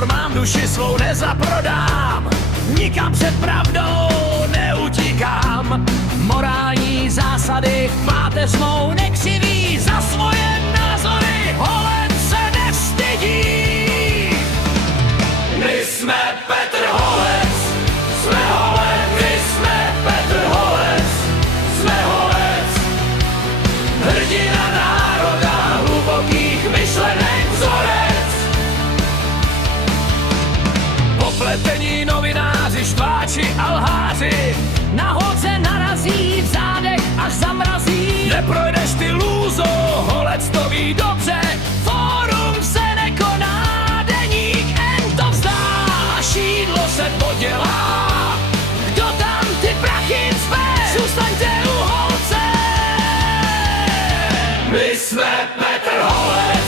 pozor, mám duši svou nezaprodám, nikam před pravdou neutíkám. Morální zásady páteř mou nekřiví, za svoje názory holec se nevstydí. My jsme Petr Holec, jsme Holec, my jsme Petr Holec, jsme Holec. Hrdina národa, hlubokých myšlenek vzorec. Popletení novináři, štváči a lháři, na holce narazí, v zádech až zamrazí. Neprojdeš ty lůzo, Holec to ví dobře, fórum se nekoná, deník N to vzdá, šídlo se podělá. Kdo tam ty prachy cpe, zůstaňte u holce. My jsme Petr Holec.